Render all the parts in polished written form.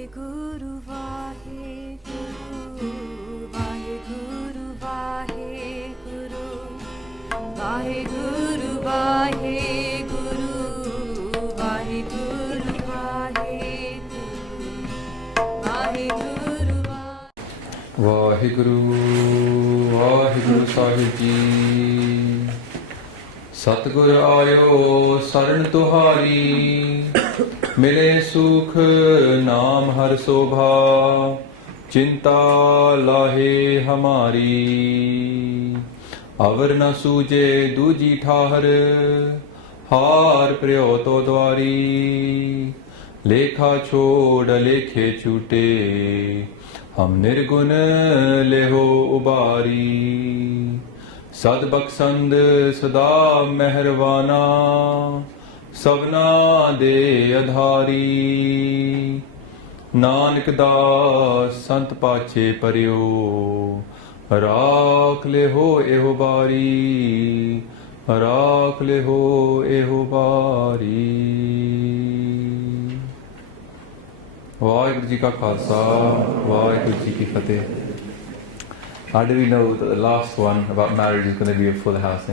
Vaheguru, Vaheguru, Vaheguru, Vaheguru, Vaheguru, Vaheguru, Vaheguru, Vaheguru, Vaheguru, Vaheguru Sahib Ji. Satgur ayo saran tuhari, mile sukh naam har sobha, chinta lahe hamari. Avar na suje duji thahar, har pryoto dwari. Lekha chod lekhe chute, hum nirgun leho ubari. Sad baksand sada mehrwana, sabna de adhari. Nanak das sant pache paryo, rakh leho eho bari, rakh leho eho bari. Vaheguru Ji Ka Khalsa, Vaheguru Ji Ki Fateh. How do we know that the last one about marriage is going to be a full house?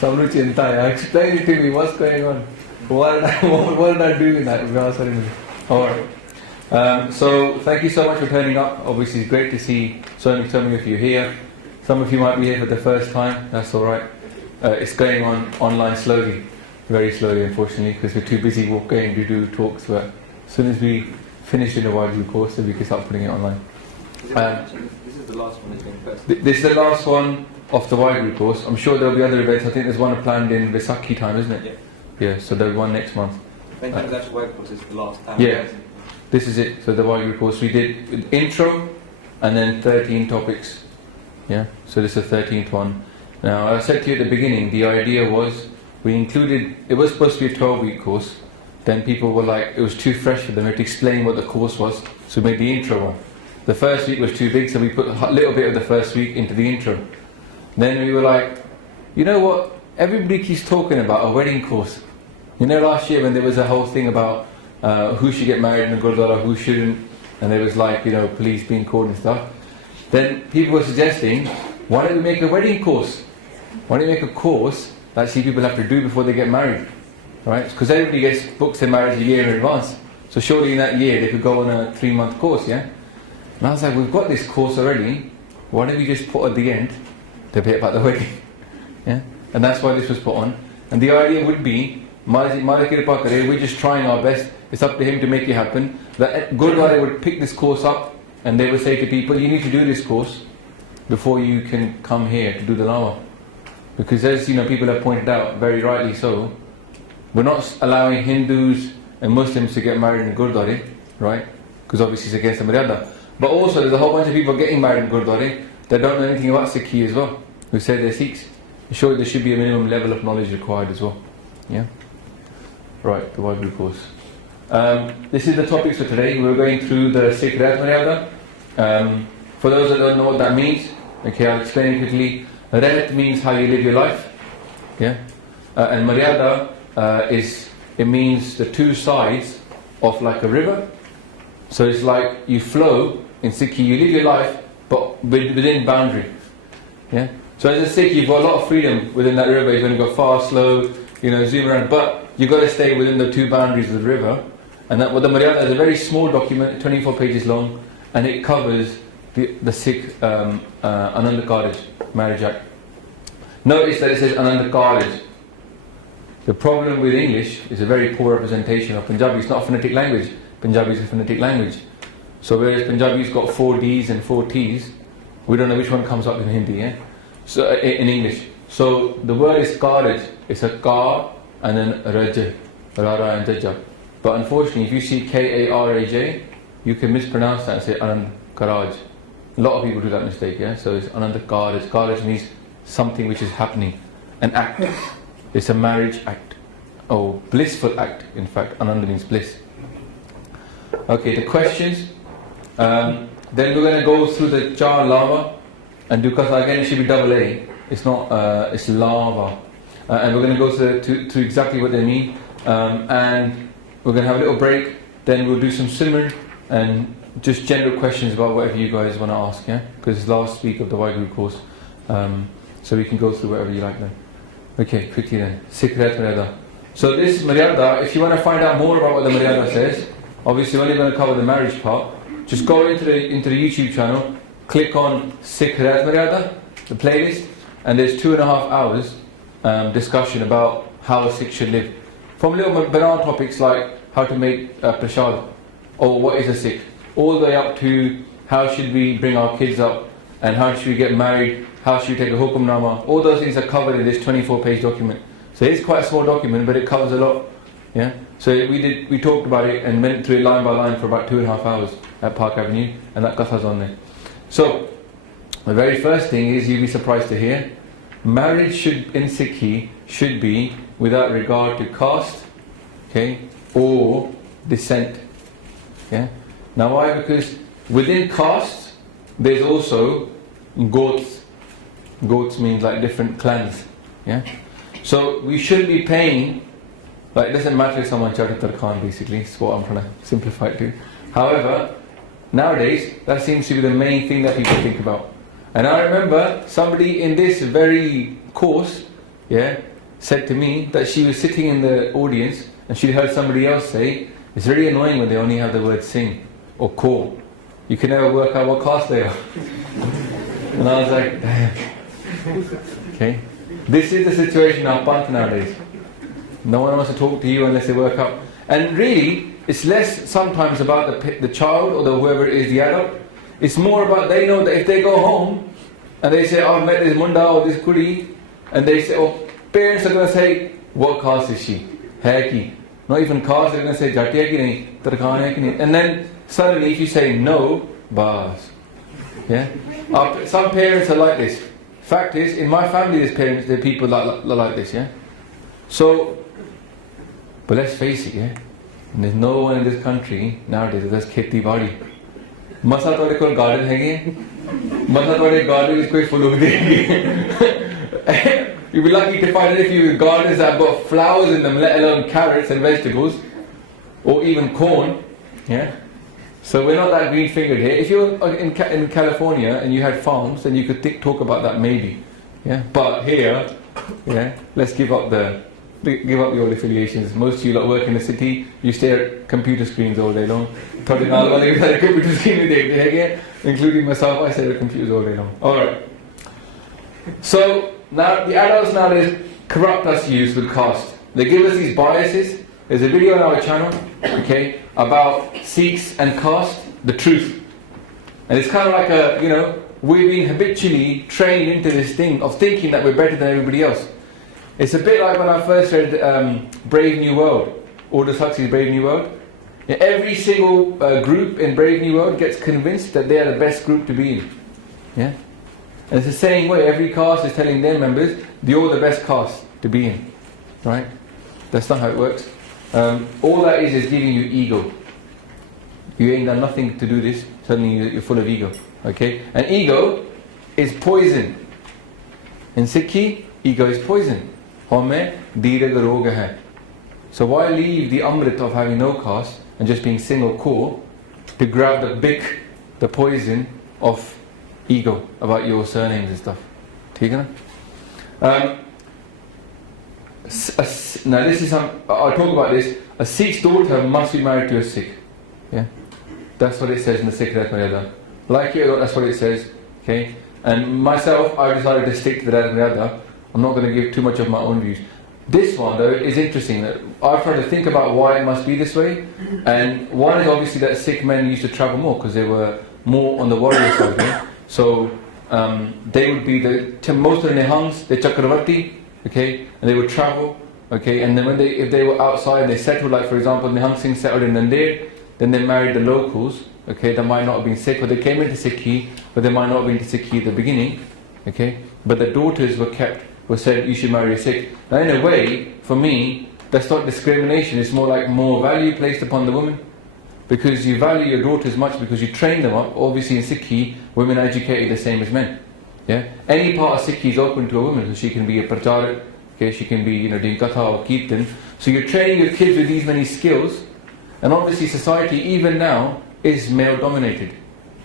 Samru Chintaya, explain it to me, what's going on? What did I do in that vow ceremony? Alright. So thank you so much for turning up. Obviously it's great to see so many of you here. Some of you might be here for the first time, that's alright. It's going on online slowly, very slowly unfortunately, because we're too busy going to do talks, but as soon as we finish in the YG course, then we can start putting it online. This is the last one that's going first. This is the last one of the Y-Group course. I'm sure there'll be other events. I think there's one planned in Vaisakhi time, isn't it? Yeah, so there'll be one next month. When the actual Y course is the last time. Yeah, this is it. So the Y-Group course, we did intro and then 13 topics. Yeah, so this is the 13th one. Now, I said to you at the beginning, the idea was we included, it was supposed to be a 12-week course. Then people were like, it was too fresh for them. We had to explain what the course was. So we made the intro one. The first week was too big, so we put a little bit of the first week into the intro. Then we were like, you know what? Everybody keeps talking about a wedding course. You know, last year when there was a whole thing about who should get married in the Gurdwara, who shouldn't, and there was like, you know, police being called and stuff. Then people were suggesting, why don't we make a wedding course? Why don't we make a course that people have to do before they get married? Right? Because everybody gets books their marriage a year in advance. So surely in that year they could go on a 3-month course, yeah? And I was like, we've got this course already, why don't we just put at the end the bit about the wedding? Yeah? And that's why this was put on. And the idea would be, we're just trying our best, it's up to him to make it happen. That Gurdwara would pick this course up and they would say to people, you need to do this course before you can come here to do the Laavan. Because as you know, people have pointed out, very rightly so, we're not allowing Hindus and Muslims to get married in Gurdwara, right? Because obviously it's against the Maryada. But also there's a whole bunch of people getting married in Gurdwara that don't know anything about Sikhi as well, who say they're Sikhs. Surely there should be a minimum level of knowledge required as well. Yeah? Right, the Wagyu course. This is the topics for today. We're going through the Sikh Rehat Maryada. For those that don't know what that means, okay, I'll explain it quickly. Rehat means how you live your life. Yeah? And Maryada it means the two sides of like a river. So it's like you flow in Sikhi, you live your life but within boundary. Yeah? So as a Sikh you've got a lot of freedom within that river. You're going to go fast, slow, you know, zoom around, but you've got to stay within the two boundaries of the river. And that, well, the Maryada is a very small document, 24 pages long, and it covers the Sikh Anand Kaaraj Marriage Act. Notice that it says Anand Kaaraj. The problem with English is a very poor representation of Punjabi. It's not a phonetic language. Punjabi is a phonetic language. So whereas Punjabi's got 4 D's and 4 T's, we don't know which one comes up in Hindi, yeah? So in English. So the word is Karaj. It's a Ka and then Raj, Rara and Jaja. But unfortunately, if you see K-A-R-A-J, you can mispronounce that and say Anand Kaaraj. A lot of people do that mistake, yeah? So it's Anand Kaaraj. Karaj means something which is happening, an act. It's a marriage act. Oh, blissful act, in fact. Anand means bliss. Okay, the questions. Then we're going to go through the Char Lava, and because again it should be double A. It's not. It's lava, and we're going to go through exactly what they mean. And we're going to have a little break. then we'll do some simran and just general questions about whatever you guys want to ask, yeah? Because it's last week of the Waheguru course. So we can go through whatever you like then. Okay, quickly then. Sikh Rehat Maryada. So this Maryada, if you want to find out more about what the Maryada says, obviously we're only going to cover the marriage part. Just go into the YouTube channel, click on Sikh Rehat Maryada, the playlist, and there's 2.5 hours discussion about how a Sikh should live. From little banal topics like how to make prasad, or what is a Sikh, all the way up to how should we bring our kids up, and how should we get married, how should we take a hukumnama. All those things are covered in this 24-page document. So it's quite a small document, but it covers a lot. Yeah. So we talked about it and went through it line by line for about 2.5 hours at Park Avenue, and that katha's on there. So the very first thing is, you'll be surprised to hear, marriage in Sikhi should be without regard to caste, okay, or descent. Yeah. Now why? Because within caste there's also goats. Goats means like different clans. Yeah. So we shouldn't be paying, like, it doesn't matter if someone Chatti Tarkhan, basically, it's what I'm trying to simplify it to. However, nowadays that seems to be the main thing that people think about. And I remember somebody in this very course, yeah, said to me that she was sitting in the audience and she heard somebody else say, it's very annoying when they only have the word sing or call. You can never work out what caste they are. And I was like, damn. Okay. This is the situation of Panth nowadays. No one wants to talk to you unless they work out. And really, it's less sometimes about the child or whoever it is, the adult. It's more about, they know that if they go home and they say, I've met this munda or this kudi, and they say, oh, parents are going to say, what caste is she? Hai ki? Not even caste, they're going to say, Jati hai ki nahi? Tarkhan hai ki nahi? And then suddenly if you say no, bas. Yeah? Some parents are like this. Fact is, in my family there are people like this, yeah? So, but let's face it, yeah? There's no one in this country nowadays that does kheti badi. Masa tode kol garden hai, masa tode garden is koi fulug de. You'll be lucky to find a few gardens that have got flowers in them, let alone carrots and vegetables, or even corn, yeah? So we're not that green-fingered here. If you're in California and you had farms, then you could talk about that maybe, yeah. But here, yeah, let's give up the old affiliations. Most of you lot work in the city. You stare at computer screens all day long. Including myself, I stare at computers all day long. All right. So now the adults nowadays corrupt us youth with caste. They give us these biases. There's a video on our channel, okay, about Sikhs and caste, the truth. And it's kind of like we're being habitually trained into this thing of thinking that we're better than everybody else. It's a bit like when I first read Brave New World, Aldous Huxley's Brave New World. Yeah, every single group in Brave New World gets convinced that they are the best group to be in. Yeah? And it's the same way, every caste is telling their members, you're the best caste to be in. Right? That's not how it works. All that is giving you ego. You ain't done nothing to do this, suddenly you're full of ego. Okay? And ego is poison. In Sikhi, ego is poison. Home dirag roga hai. So why leave the amrit of having no caste and just being single core to grab the poison of ego about your surnames and stuff? Theek hai na? Now this is I'll talk about this. A Sikh's daughter must be married to a Sikh. Yeah, that's what it says in the Sikh Rehat Maryada. Like it or not, that's what it says. Okay, and myself, I decided to stick to the Rehat Maryada. I'm not going to give too much of my own views. This one though is interesting. I've tried to think about why it must be this way, and one is obviously that Sikh men used to travel more because they were more on the warrior side. Yeah? So they would be most of the Nihangs, the Chakravarti. Okay, and they would travel, okay, and then if they were outside and they settled, like for example Nihang Singh settled in Nandir, then they married the locals, okay, that might not have been Sikh, or they came into Sikhi, but they might not have been to Sikhi at the beginning, okay, but the daughters were said you should marry a Sikh. Now in a way, for me, that's not discrimination, it's more like more value placed upon the woman, because you value your daughters much because you train them up. Obviously in Sikhi, women are educated the same as men. Yeah? Any part of Sikhi is open to a woman, so she can be a pracharak, okay, she can be doing katha or kirtan. So you're training your kids with these many skills, And obviously society, even now, is male dominated.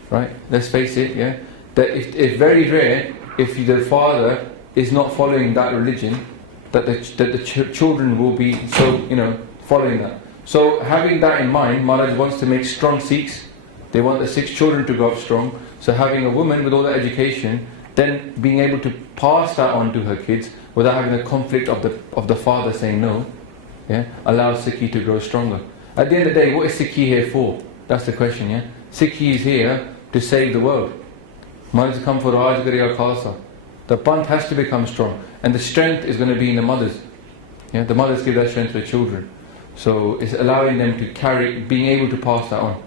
Right? Let's face it, yeah? That it's very rare if the father is not following that religion, that the children will be so, following that. So having that in mind, Maharaj wants to make strong Sikhs. They want the Sikh children to grow up strong. So having a woman with all that education, then being able to pass that on to her kids without having a conflict of the father saying no, yeah, allows Sikhi to grow stronger. At the end of the day, what is Sikhi here for? That's the question, yeah? Sikhi is here to save the world. Maharaj come for Raj Gariya Khalsa. The Panth has to become strong. And the strength is going to be in the mothers. Yeah? The mothers give that strength to the children. So it's allowing them to carry, being able to pass that on.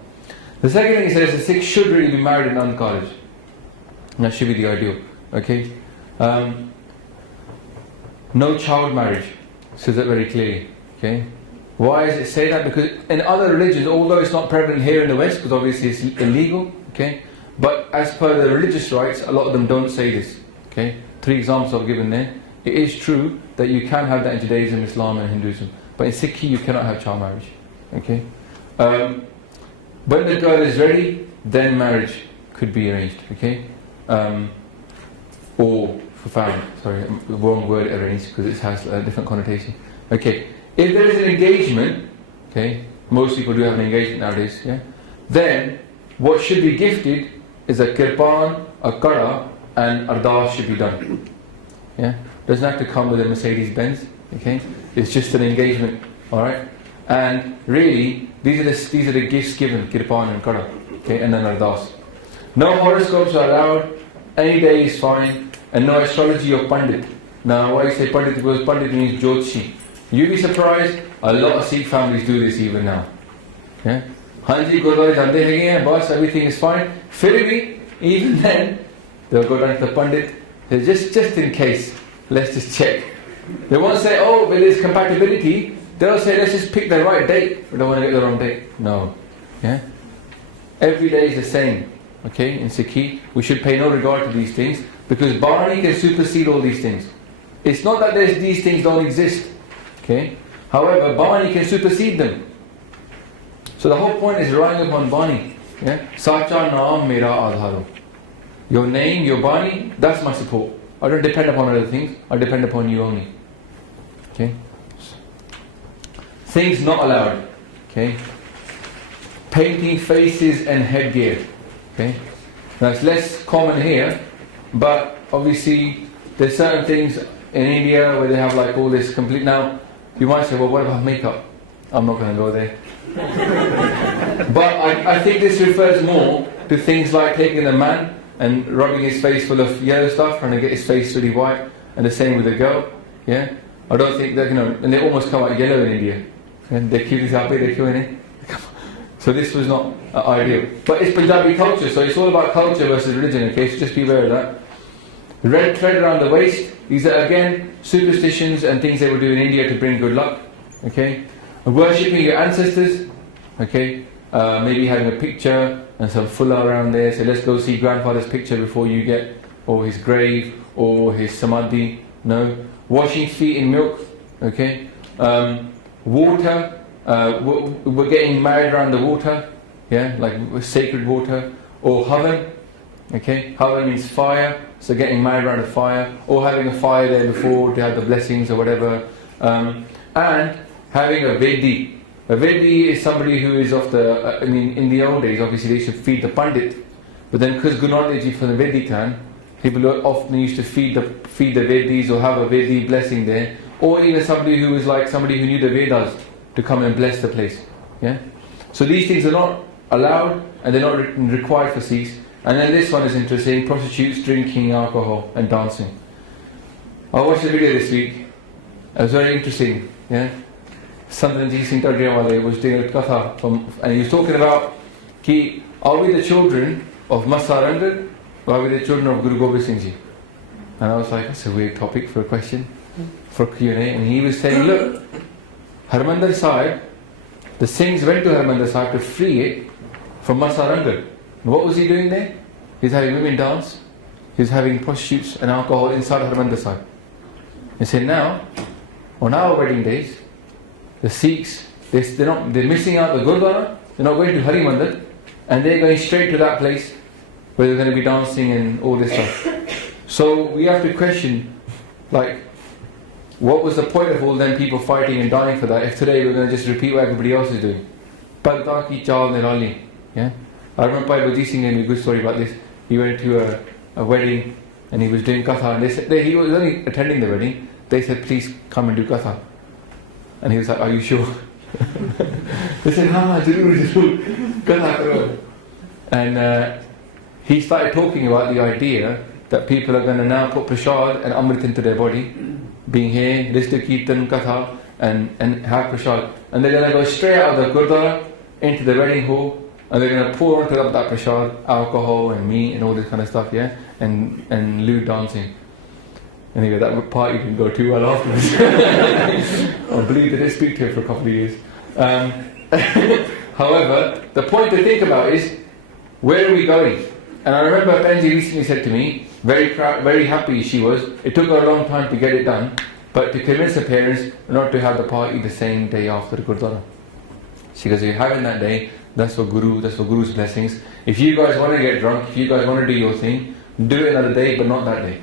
The second thing he says, the Sikhs should really be married in Anand Kaaraj. That should be the ideal. Okay? No child marriage. Says that very clearly. Okay? Why does it say that? Because in other religions, although it's not prevalent here in the West, because obviously it's illegal, okay? But as per the religious rights, a lot of them don't say this. Okay? 3 examples I've given there. It is true that you can have that in Judaism, Islam and Hinduism. But in Sikhi you cannot have child marriage. Okay? When the girl is ready, then marriage could be arranged. Okay? Or for family. Sorry, wrong word, arranged, because it has a different connotation. Okay. If there is an engagement, okay, most people do have an engagement nowadays, yeah, then what should be gifted is a kirpan, a kara, and ardas should be done. Yeah? Doesn't have to come with a Mercedes Benz, okay? It's just an engagement, alright? And really, these are the gifts given, kirpan and kara, okay, and then ardas. No horoscopes are allowed, any day is fine, and no astrology or pandit. Now, why I say pandit? Because pandit means jyotshi. You'd be surprised, a lot of Sikh families do this even now. Yeah? Hanji Gurdwara jante hain, boss, everything is fine. Philly, even then, they'll go down to the pandit. Say, just in case, let's just check. They won't say, oh, well, there's compatibility. They'll say, let's just pick the right date. We don't want to get the wrong date. No. Yeah? Every day is the same. Okay? In Sikhi, we should pay no regard to these things because Bani can supersede all these things. It's not that these things don't exist. Okay? However, Bani can supersede them. So the whole point is relying upon Bani. Yeah? Sacha naam mera adharo. Your name, your Bani, that's my support. I don't depend upon other things. I depend upon you only. Okay? Things not allowed. Okay? Painting faces and headgear. Okay? That's less common here, but obviously there's certain things in India where they have like all this complete. Now, you might say, well, what about makeup? I'm not going to go there. But I think this refers more to things like taking a man and rubbing his face full of yellow stuff, trying to get his face really white, and the same with a girl. Yeah? I don't think that, and they almost come out yellow in India. And they keep this happy, they're killing it. So this was not ideal. But it's Punjabi culture, so it's all about culture versus religion, okay? So just be aware of that. Red thread around the waist. These are again superstitions and things they would do in India to bring good luck. Okay? Worshipping your ancestors. Okay? Maybe having a picture and some fulla around there. So let's go see grandfather's picture before you get, or his grave, or his samadhi. No. Washing feet in milk. Okay? Water. We're getting married around the water. Yeah? Like sacred water. Or havan. Okay? Havan means fire. So getting married around a fire, or having a fire there before to have the blessings or whatever, and having a Vedi. A Vedi is somebody who is of the, in the old days obviously they should feed the Pandit, but then because Guru Nanak Dev Ji from the Vedic time, people often used to feed the Vedis or have a Vedi blessing there, or even somebody who was like somebody who knew the Vedas to come and bless the place. Yeah. So these things are not allowed and they're not required for Sikhs. And then this one is interesting, prostitutes, drinking alcohol and dancing. I watched a video this week, it was very interesting, yeah. Santanji Singh Tadriawale was doing a katha and he was talking about, are we the children of Masarangan or are we the children of Guru Gobind Singh Ji? And I was like, that's a weird topic for a question, for Q&A. And he was saying, look, Harmandir Sahib, the Singhs went to Harmandir Sahib to free it from Masarangan. What was he doing there? He's having women dance, he's having prostitutes and alcohol inside Harmandir Sahib. He said now, on our wedding days, the Sikhs they're missing out the Gurdwara, they're not going to Hari Mandir, and they're going straight to that place where they're going to be dancing and all this stuff. So we have to question, like, what was the point of all them people fighting and dying for that if today we're going to just repeat what everybody else is doing? Pagda ki chal nirali. Yeah? I remember Bajit Singh gave me a good story about this. He went to a wedding and he was doing katha, and he was only attending the wedding. They said, please come and do katha. And he was like, are you sure? They said, zarur, katha karo. And he started talking about the idea that people are going to now put prasad and amrit into their body, being here, listen to kirtan, katha, and have prasad. And they're going to go straight out of the gurdwara into the wedding hall, and they're going to pour onto that prasad alcohol and meat and all this kind of stuff, yeah, and lewd dancing. Anyway, that party didn't go too well afterwards. I believe they didn't speak to him for a couple of years. However, the point to think about is, where are we going? And I remember Benji recently said to me, very proud, very happy she was. It took her a long time to get it done, but to convince her parents not to have the party the same day after the Gurdwara. She goes, you're having that day, that's for Guru's blessings. If you guys want to get drunk, if you guys want to do your thing, do it another day, but not that day.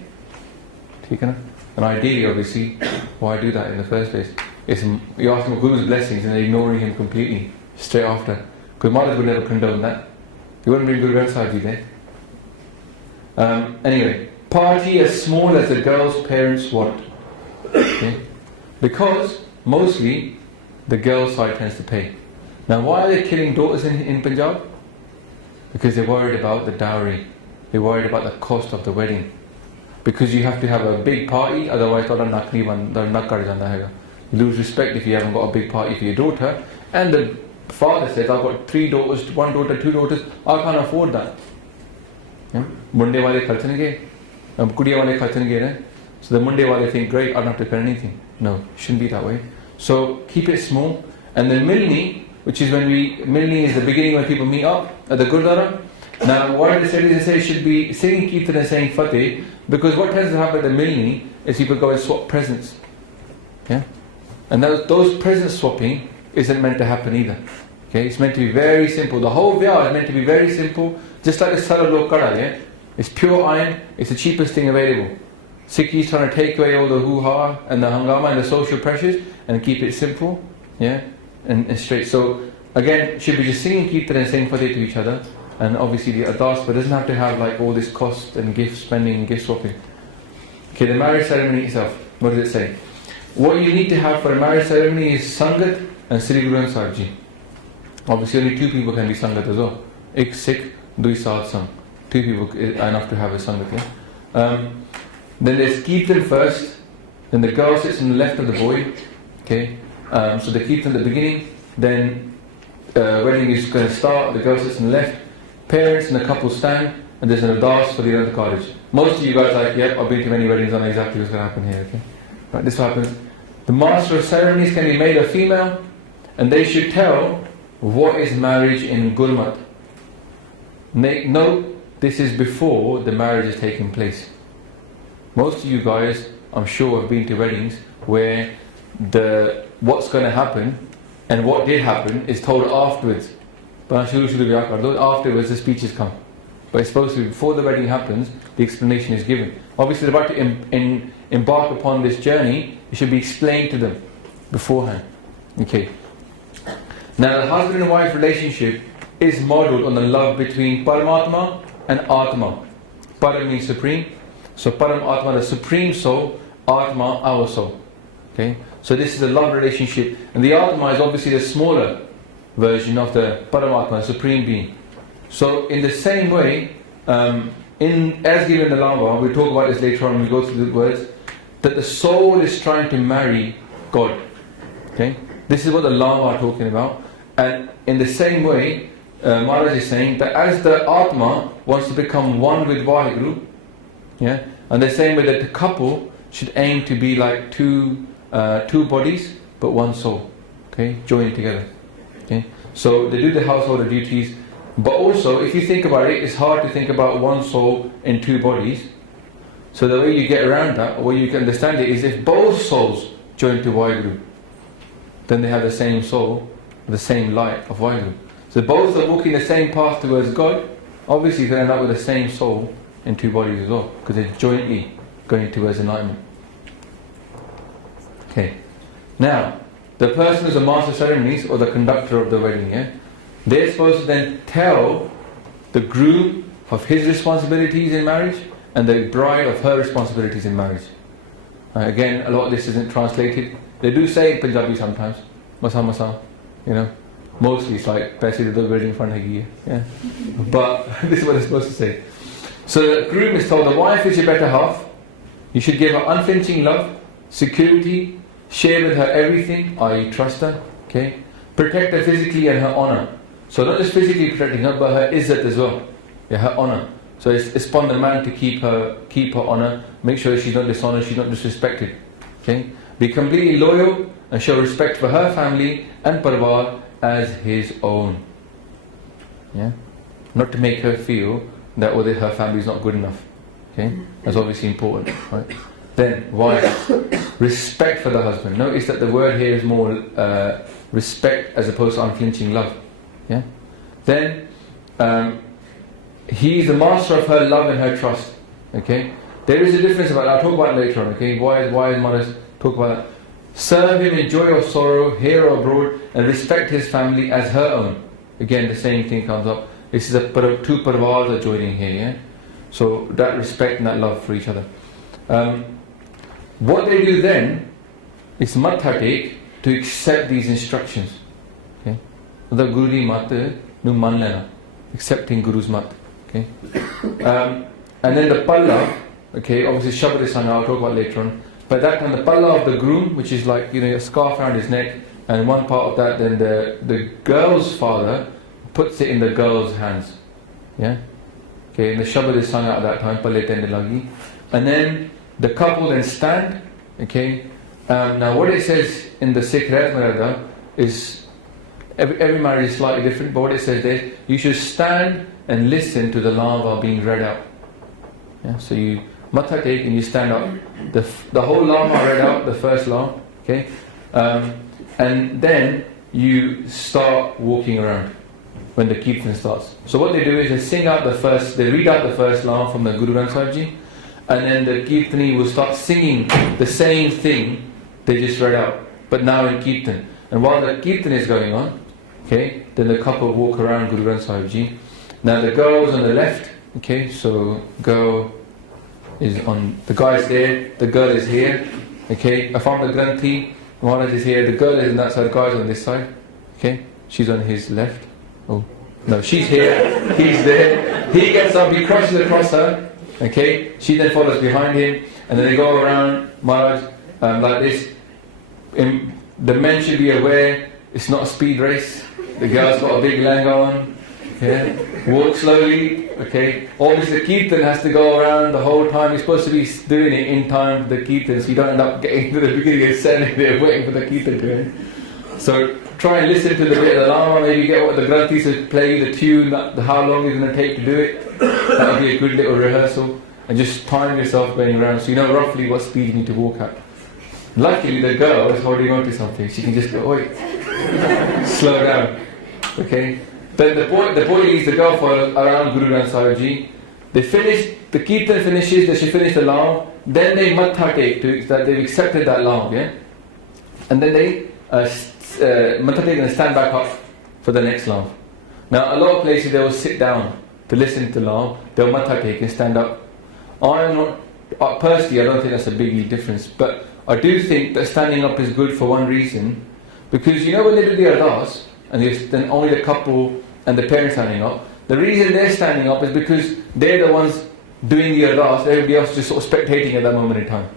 And ideally, obviously, why do that in the first place? You're asking for Guru's blessings and ignoring him completely straight after. Because Maharaj would never condone that. He wouldn't bring Guru Granth Sahib Ji there. Anyway, party as small as the girl's parents want. Okay? Because mostly the girl's side tends to pay. Now, why are they killing daughters in Punjab? Because they're worried about the dowry. They're worried about the cost of the wedding. Because you have to have a big party, otherwise you lose respect if you haven't got a big party for your daughter. And the father says, I've got 3 daughters, 1 daughter, 2 daughters, I can't afford that. Munde wale kharchange, kudiya wale kharchange. So the Munde wale think, great, I don't have to pay anything. No, it shouldn't be that way. So keep it small. And then Milni, which is Milni is the beginning when people meet up at the Gurdwara. Now, why they say this? They say it should be singing Kirtan and saying Fateh, because what tends to happen at the Milni is people go and swap presents. Yeah? And those present swapping isn't meant to happen either. Okay? It's meant to be very simple. The whole vyah is meant to be very simple, just like the Salar Lok Kara, yeah? It's pure iron, it's the cheapest thing available. Sikhi is trying to take away all the hoo-ha and the hangama and the social pressures and keep it simple, yeah? And straight. So, again, should be just singing Kirtan and saying Fateh to each other. And obviously the Ardas, but doesn't have to have like all this cost and gift spending and gift swapping. Okay, the marriage ceremony itself, what does it say? What you need to have for a marriage ceremony is Sangat and Sri Guru Granth Sahib Ji. Obviously only 2 people can be Sangat as well. Ek Sikh, dui Saad Sang. 2 people are enough to have a Sangat, yeah? Then there's Kirtan first, then the girl sits on the left of the boy. Okay, so the Kirtan at the beginning, then wedding is going to start, the girl sits on the left. Parents and the couple stand, and there's an Ardas for the Anand Kaaraj. Most of you guys are like, yep, I've been to many weddings, I know exactly what's going to happen here. Okay, right, this happens. The master of ceremonies can be male or female, and they should tell what is marriage in Gurmat. Note, this is before the marriage is taking place. Most of you guys, I'm sure, have been to weddings where what's going to happen and what did happen is told afterwards. Afterwards the speeches come. But it's supposed to be before the wedding happens, the explanation is given. Obviously they're about to embark upon this journey, it should be explained to them beforehand. Okay. Now the husband and wife relationship is modelled on the love between Paramatma and Atma. Param means supreme. So Param Atma, the supreme soul, Atma, our soul. Okay? So this is a love relationship. And the Atma is obviously the smaller version of the Paramatma, Supreme Being. So in the same way, as given in the Laavan, we'll talk about this later on when we go through the words, that the soul is trying to marry God. Okay? This is what the Laavan are talking about. And in the same way, Maharaj is saying that as the Atma wants to become one with Vaheguru, yeah, and the same way that the couple should aim to be like two bodies but one soul, okay, joined together. Okay? So they do the household duties, but also if you think about it, it's hard to think about one soul in 2 bodies. So the way you get around that, or way you can understand it, is if both souls join to Vaheguru, then they have the same soul, the same light of Waheguru. So both are walking the same path towards God. Obviously they end up with the same soul in two bodies as well, because they're jointly going towards enlightenment. Okay. Now, the person who's a master of ceremonies or the conductor of the wedding, they're supposed to then tell the groom of his responsibilities in marriage and the bride of her responsibilities in marriage. Again, a lot of this isn't translated. They do say in Punjabi sometimes, masa masa, mostly it's like paise de do wedding front hegi hai. But this is what it's supposed to say. So the groom is told the wife is your better half. You should give her unflinching love, security, share with her everything, i.e. trust her, okay? Protect her physically and her honor. So not just physically protecting her, but her izzat as well, her honor. So it's upon the man to keep her honor, make sure she's not dishonored, she's not disrespected, okay? Be completely loyal and show respect for her family and parvar as his own. Not to make her feel that her family is not good enough. Okay? That's obviously important, right? Then, wife, respect for the husband. Notice that the word here is more respect as opposed to unflinching love. Then, he is the master of her love and her trust. Okay? There is a difference about that. I'll talk about it later on. Okay? Why mothers talk about that? Serve him in joy or sorrow, here or abroad, and respect his family as her own. Again, the same thing comes up. This is two parvars are joining here. So that respect and that love for each other. What they do then is matha take to accept these instructions. Okay, the Guru mat nu man lena, accepting Guru's mat. Okay, and then the palla. Okay, obviously Shabad is I'll talk about later on. But that time the palla of the groom, which is like a scarf around his neck, and one part of that, then the girl's father puts it in the girl's hands. Okay, and the Shabad is sung out at that time, Palle Tende Lagi. And then the couple then stand. Okay, now what it says in the Sikh Rehat Maryada is every marriage is slightly different, but what it says there, you should stand and listen to the lava being read out. So you matha take and you stand up. The whole lama read out, the first lama. Okay, and then you start walking around when the kirtan starts. So what they do is they read out the first lama from the Guru Granth Sahib Ji, and then the kirtani will start singing the same thing they just read out, but now in kirtan. And while the kirtan is going on, okay, then the couple walk around Guru Granth Sahib Ji. Now the girl's on the left, okay, so girl is on, the guy's there, the girl is here, okay, if I'm the Granthi, Maharaj is here, the girl is on that side, the guy's on this side, okay, she's on his left. Oh, no, she's here, he's there, he gets up, he crosses across her, okay, she then follows behind him, and then they go around Maharaj like this. The men should be aware it's not a speed race, the girl's got a big langa on, walk slowly, okay, obviously the kirtan has to go around the whole time, you're supposed to be doing it in time for the kirtan, so you don't end up getting to the beginning and standing there waiting for the kirtan to end. So try and listen to the bit of the lama, maybe get what the Granthi says, play the tune, how long it's going to take to do it. That would be a good little rehearsal. And just time yourself going around so you know roughly what speed you need to walk at. Luckily the girl is holding on to something, she can just go, oi, slow down. Okay? Then the boy leads the girl around Guru Granth Sahib Ji. They finish, the kirtan finishes, they should finish the lav, then they matha take, that they've accepted that lav, and then they matha take and stand back up for the next lav. Now a lot of places they will sit down to listen to lav, they'll matha take and stand up. Personally I don't think that's a big difference, but I do think that standing up is good for one reason, because when they do the ardas, and then only the couple and the parents standing up, the reason they're standing up is because they're the ones doing the ardas, everybody else just sort of spectating at that moment in time.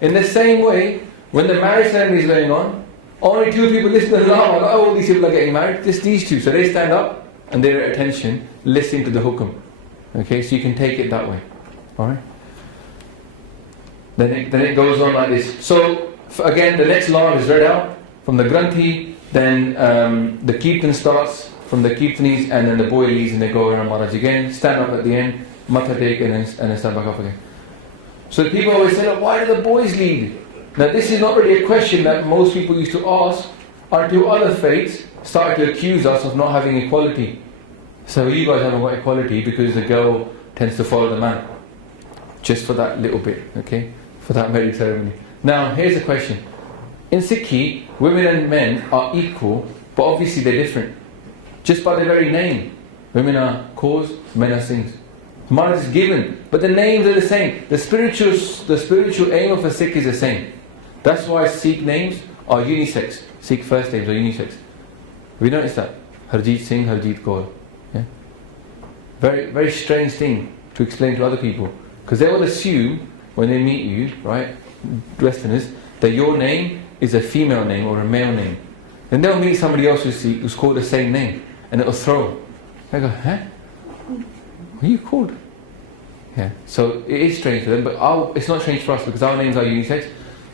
In the same way, when the marriage ceremony is going on, only two people listen to the lama, like, all these people are getting married, just these two, so they stand up and they're at attention, listening to the hukum. Okay, so you can take it that way. Alright? Then it goes on like this. So again, the next law is read out from the Granthi, then the kirtan starts from the kirtanis, and then the boy leads and they go around Maharaj again, stand up at the end, matha take, and then stand back up again. So people always say, why do the boys lead? Now this is not really a question that most people used to ask. until other faiths started to accuse us of not having equality. So you guys haven't got equality because the girl tends to follow the man. Just for that little bit, okay? For that marriage ceremony. Now, here's the question. In Sikhi, women and men are equal, but obviously they're different. Just by the very name. Women are cause, men are sings. Marriage is given, but the names are the same. The spiritual aim of a Sikh is the same. That's why Sikh names are unisex. Sikh first names are unisex. Have you noticed that? Harjeet Singh, Harjeet Kaur. Yeah? Very, very strange thing to explain to other people. Because they will assume, when they meet you, right, Westerners, that your name is a female name or a male name. Then they'll meet somebody else who's called the same name, and it'll throw. They go, huh? What are you called? Yeah. So it is strange for them, but it's not strange for us because our names are unisex.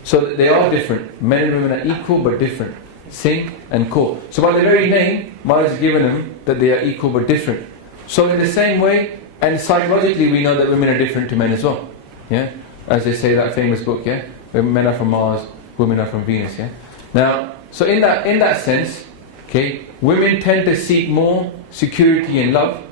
So they are different. Men and women are equal but different. Singh and Kaur. So by the very name, Maharaj has given them that they are equal but different. So in the same way, and psychologically we know that women are different to men as well. Yeah? As they say that famous book, yeah? Where men are from Mars, women are from Venus, yeah? Now, so in that sense, okay, women tend to seek more security and love.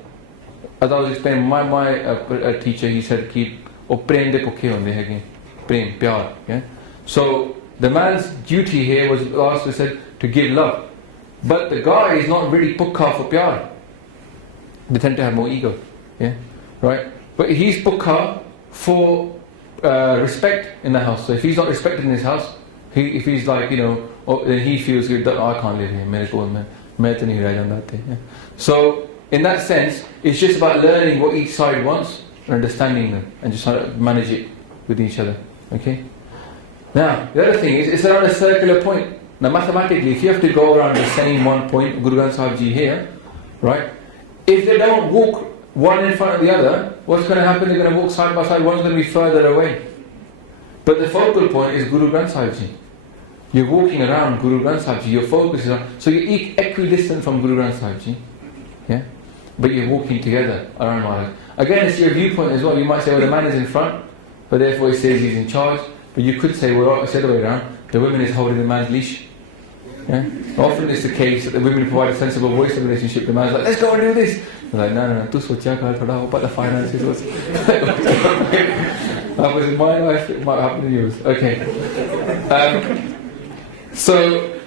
As I was explaining, my teacher, he said, keep prem de bhukhe honde hege. Prem, pyar, yeah? So the man's duty here was also said to give love. But the guy is not really bhukha for pyar. They tend to have more ego. Yeah, right. But he's bhukha for respect in the house. So if he's not respected in his house, if he's like, then he feels good that I can't live here. Mere ko main to nahi reh janda. Yeah. So in that sense, it's just about learning what each side wants and understanding them, and just trying to manage it with each other. Okay. Now the other thing is, it's around a circular point. Now mathematically, if you have to go around the same one point, Guru Granth Sahib Ji here, right? If they don't walk one in front of the other, what's going to happen? They're going to walk side by side, one's going to be further away. But the focal point is Guru Granth Sahib Ji. You're walking around Guru Granth Sahib Ji, your focus is on, so you're equidistant from Guru Granth Sahib Ji. Yeah? But you're walking together around Maharaj. Again, it's your viewpoint as well. You might say, well, the man is in front, but therefore he says he's in charge. But you could say, well, it's the other way around. The woman is holding the man's leash. Yeah? Often it's the case that the women provide a sensible voice in the relationship. The man's like, let's go and do this. They're like, no, tu socha kar thoda, but the finances was. That was in my life, it might happen in yours. Okay. So,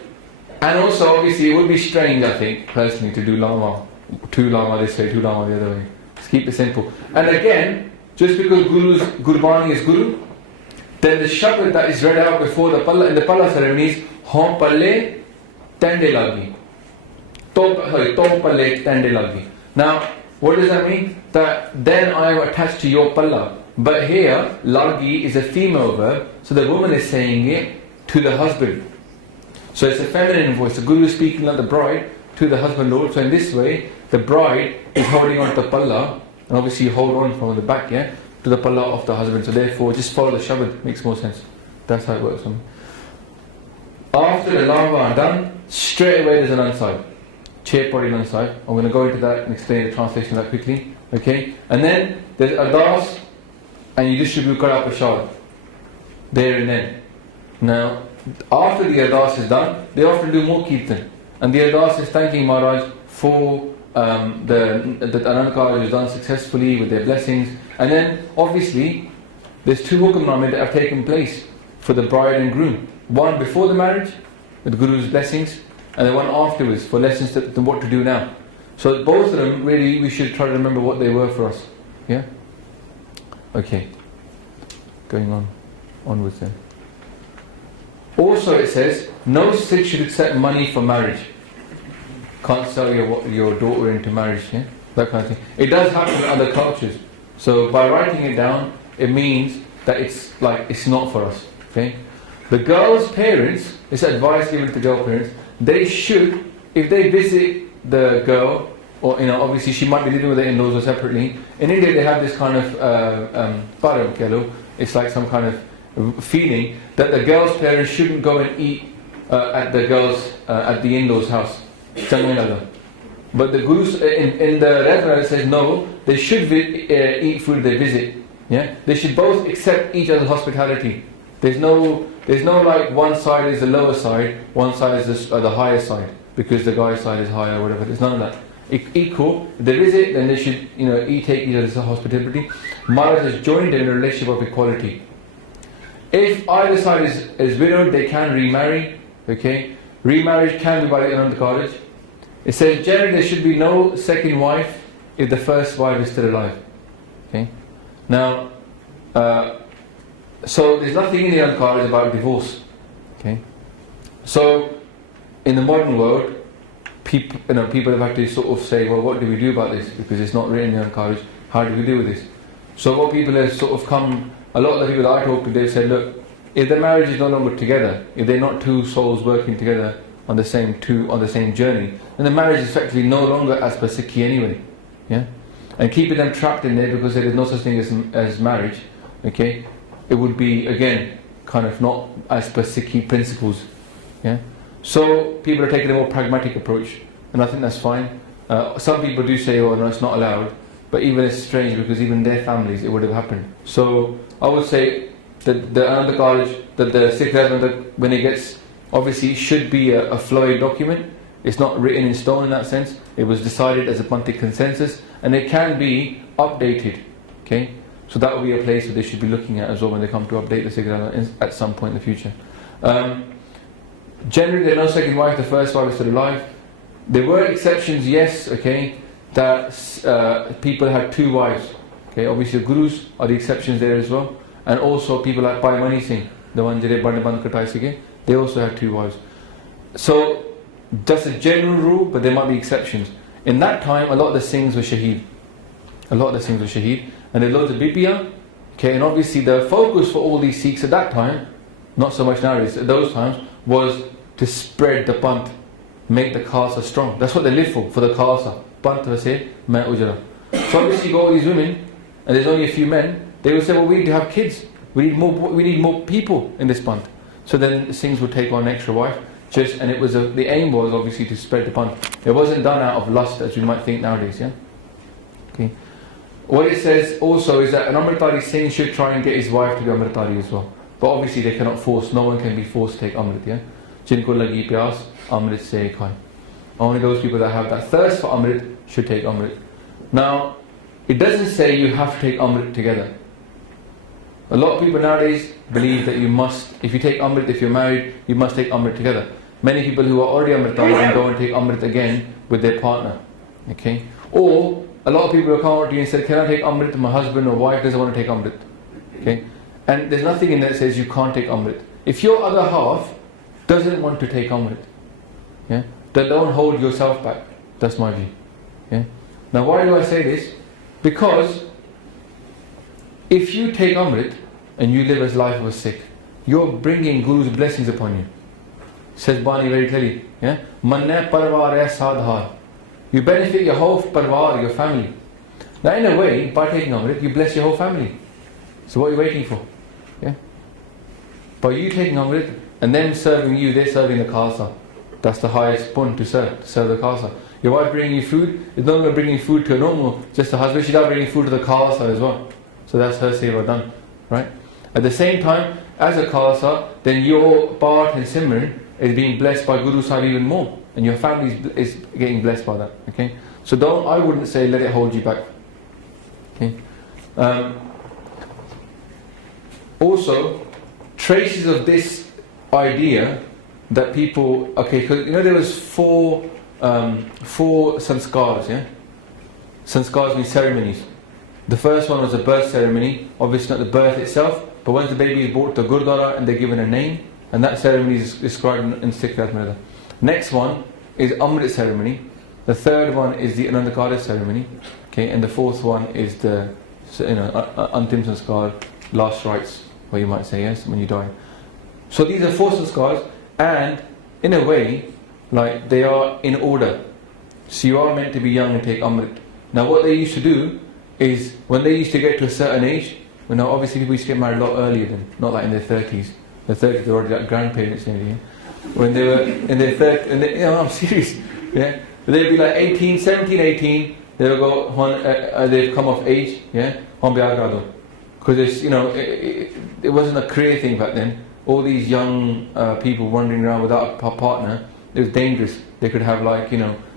and also obviously it would be strange, I think, personally, to do lama. Two lama this way, two lama the other way. Just keep it simple. And again, just because Gurbani is Guru, then the shabad that is read out before the palla, in the palla ceremonies, hom palle tende lagi. To palle tende lagi. Now, what does that mean? That then I am attached to your palla. But here, lagi is a female verb, so the woman is saying it to the husband. So it's a feminine voice. The Guru is speaking like the bride to the husband Lord. So in this way, the bride is holding on to the palla, and obviously you hold on from the back, yeah, to the palla of the husband. So therefore, just follow the shabad. Makes more sense. That's how it works. After the lava are done, straight away there's an anside. Chair party on side. I'm going to go into that and explain the translation of that quickly. Okay? And then there's ardas, and you distribute Qara Prashad. There and then. Now, after the ardas is done, they often do more kirtan. And the ardas is thanking Maharaj for that Anand Kaaraj is done successfully with their blessings. And then, obviously, there's two hukamname that have taken place for the bride and groom. One before the marriage, with Guru's blessings, and the one afterwards for lessons to what to do now. So both of them, really, we should try to remember what they were for us. Yeah? Okay. Going onwards then. Also it says, no Sikh should accept money for marriage. Can't sell your daughter into marriage, yeah? That kind of thing. It does happen in other cultures. So by writing it down, it means that it's not for us. Okay? The girl's parents, it's advice given to girl parents, they should, if they visit the girl, or obviously she might be living with her in-laws or separately. In India they have this kind of it's like some kind of feeling that the girl's parents shouldn't go and eat at the in-laws' house. But the Guru's in the Reverend it says no, they should eat food they visit. Yeah, they should both accept each other's hospitality. There's no there's no like one side is the lower side, one side is the higher side, because the guy's side is higher or whatever. There's none of that. Equal. If there is it, then they should, take each other's hospitality. Marriage is joined in a relationship of equality. If either side is widowed, they can remarry. Okay, remarriage can be by the Anand Kaaraj. It says generally there should be no second wife if the first wife is still alive. Okay, now, so there's nothing in the Anand Kaaraj about divorce. Okay, so in the modern world, people have had to sort of say, well, what do we do about this? Because it's not written in the Anand Kaaraj. How do we deal with this? So what people have sort of come, a lot of the people that I talk to, they've said, look, if the marriage is no longer together, if they're not two souls working together on the same journey, then the marriage is effectively no longer as per Sikhi anyway. Yeah? And keeping them trapped in there because there is no such thing as marriage, okay, it would be, again, kind of not as per Sikhi principles. Yeah? So people are taking a more pragmatic approach, and I think that's fine. Some people do say, oh no, it's not allowed, but even it's strange because even their families it would have happened. So I would say that the Anand Kaaraj, that the Sikh Rehat Maryada, when it gets, obviously it should be a flowing document. It's not written in stone in that sense. It was decided as a Panthik consensus, and it can be updated. Okay, so that will be a place that they should be looking at as well when they come to update the Sikh Rehat Maryada at some point in the future. Generally, there's no second wife. The first wife is still alive. There were exceptions, yes. Okay, that people had two wives. Okay, obviously the gurus are the exceptions there as well, and also people like Bhai Mani Singh, the one jire band katai sige, they also had two wives. So that's a general rule, but there might be exceptions. In that time, a lot of the Singhs were shaheed. And there are loads of bibiya. Okay, and obviously the focus for all these Sikhs at that time, not so much nowadays, at those times, was to spread the pant, make the Khalsa strong. That's what they live for the Khalsa. Pant vase main ujra. So obviously you got all these women, and there's only a few men. They would say, well, we need to have kids. We need more people in this pant. So then the Singhs would take on an extra wife. And it was the aim was obviously to spread the pant. It wasn't done out of lust as we might think nowadays. Yeah. Okay. What it says also is that an Amritari Singh should try and get his wife to be Amritari as well. But obviously they cannot force. No one can be forced to take Amrit. Yeah. Jinko lagi pyas, Amrit se khai. Only those people that have that thirst for Amrit should take Amrit. Now, it doesn't say you have to take Amrit together. A lot of people nowadays believe that you must, if you take Amrit, if you're married, you must take Amrit together. Many people who are already Amritari and go and take Amrit again with their partner. Okay? Or, a lot of people who come to you and say, can I take Amrit? My husband or wife doesn't want to take Amrit. Okay? And there's nothing in there that says you can't take Amrit. If your other half doesn't want to take Amrit, yeah, then don't hold yourself back. That's my view. Yeah? Now why do I say this? Because if you take Amrit and you live as life of a Sikh, you're bringing Guru's blessings upon you. Says Bani very clearly. Yeah? Manne parvar hai sadhar. You benefit your whole parvar, your family. Now in a way, by taking Amrit, you bless your whole family. So what are you waiting for? Yeah? By you taking Amrit and them serving you, they're serving the Khalsa. That's the highest point to serve the Khalsa. Your wife bringing you food is not only bringing food to a normal, just a husband, she's not bringing food to the Khalsa as well. So that's her seva done. Right? At the same time, as a Khalsa, then your part and Simran is being blessed by Guru Sahib even more. And your family is getting blessed by that. Okay? So I wouldn't say let it hold you back. Okay? Also, traces of this idea that people, okay, because there was four sanskars, yeah? Sanskars mean ceremonies. The first one was a birth ceremony, obviously not the birth itself, but once the baby is brought to Gurdwara and they're given a name, and that ceremony is described in Sikh Rehat Maryada. Next one is Amrit ceremony. The third one is the Anand Kaaraj ceremony, okay, and the fourth one is the Antim Sanskar, last rites, or you might say, yes, when you die. So these are four sanskars, and in a way, like they are in order. So you are meant to be young and take Amrit. Now what they used to do is, when they used to get to a certain age, obviously people used to get married a lot earlier than, not like in their 30s. The 30s, they're already like grandparents and everything. When they were in their 30s, I'm serious, yeah? They'd be like 18, 17, 18, they'll go, they've come of age, yeah? Because it's, it wasn't a career thing back then. all these young people wandering around without a partner, it was dangerous. They could have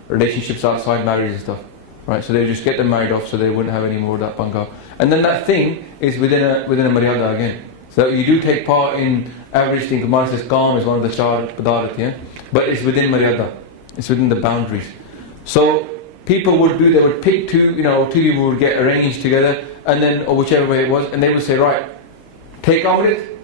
relationships outside marriage and stuff, right? So they just get them married off so they wouldn't have any more of that banga. And then that thing is within a maryada again. So you do take part in average thing. Kumar says Kam is one of the char padarat, yeah? But it's within maryada. It's within the boundaries. So people would they would pick two people would get arranged together, and then, or whichever way it was, and they would say, right, take Amrit,